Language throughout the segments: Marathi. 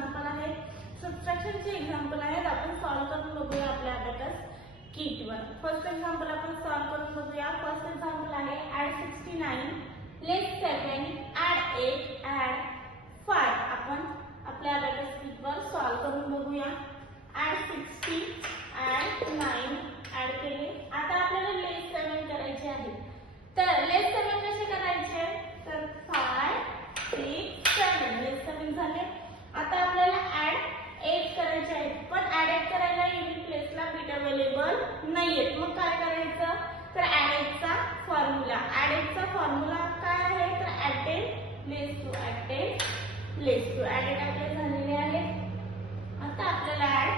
एक्झाम्पल आहे, सबट्रॅक्शनचे एक्झाम्पल आहेत. आपण सॉल्व्ह करून बघूया आपल्या अबॅकस किटवर. फर्स्ट एक्झाम्पल आपण सॉल्व्ह करून बघूया. फर्स्ट एक्झाम्पल आहे ऍड 69 लेस 7 ऍड 8 ऍड 5. आपण आपल्या अबॅकस किटवर सॉल्व्ह करून बघूया. ऍड 60 ऍड 9 ऍड केले. आता आपल्याला लेस 7 करायचे आहे. तर लेस 7 कसे करायचे, तर 5 6 7 लेस 7 झाले. आता आपल्याला ऍड 8 करायचे आहे, पण ऍड 8 करायला युनिट प्लेसला बीट अवेलेबल नाहीये. मग काय करायचं, तर ऍड 8 चा फॉर्म्युला. ऍड 8 चा फॉर्म्युला काय आहे, तर add 10 less two add 10 less two. Add 8 आपले झालेले आहे. आता आपल्याला ऍड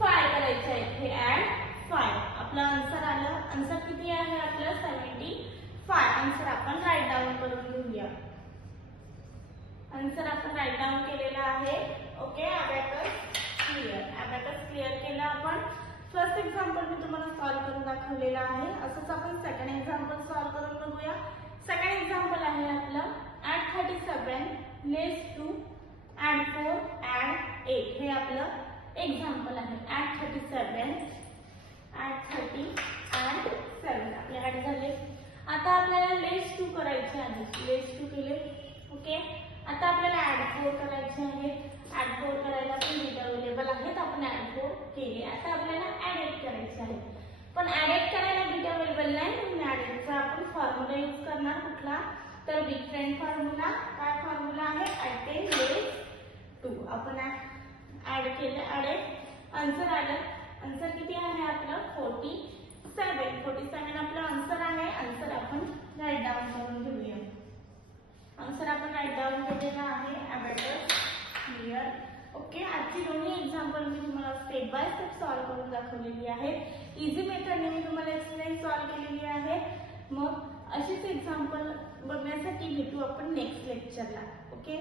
5 करायचे आहे. हे ऍड 5. आपला आन्सर आलं. आन्सर किती आहे आपलं, 75. आन्सर आपण राईट डाऊन करून घेऊया. आन्सर आपण राईट डाऊन केलेला आहे. Okay, abacus clear. Abacus clear केलं आपण. फर्स्ट एक्झाम्पल मी तुम्हाला सॉल्व्ह करून दाखवलेला आहे. असंच आपण सेकंड एक्झाम्पल सॉल्व्ह करून बघूया. सेकंड एक्झाम्पल आहे आपलं add 37 less two add 4 add 8. हे आपलं एक्झाम्पल आहे. ऍड 37 ऍड 30 ऍड 7 आपले ऍड झाले. आता आपल्याला लेस टू करायचे आहे. लेस टू केले. ओके, आता आपल्याला ऍड 4 करायचे आहे. ऍड 4 करायला पण बीट अवेलेबल आहेत. आपण ऍड 4 केले. आता आपल्याला ऍड 8 करायचे आहे, पण ऍड 8 करायला बीट अवेलेबल नाही. म्हणून ऍड 8 चा आपण फॉर्म्युला यूज करणार. कुठला, तर बिग फ्रेंड फॉर्म्युला. काय फॉर्म्युला आहे, ऍड 10 लेस 2. आपण ऍड केले. ऍड 8 आन्सर आलं. आन्सर किती आहे आपलं, 47. 47 आपला आन्सर आहे. आन्सर आपण राईट डाऊन करून घेऊया. आन्सर आपण राईट डाऊन केलेला आहे. Abacus clear. ओके, आजची दोन्ही एक्झाम्पल मी तुम्हाला स्टेप बाय स्टेप सॉल्व्ह करून दाखवलेली आहे. इझी मेथडने मी तुम्हाला एक्सप्लेन सॉल्व्ह केलेली आहे. मग अशीच एक्झाम्पल बघण्यासाठी भेटू आपण नेक्स्ट लेक्चरला. ओके.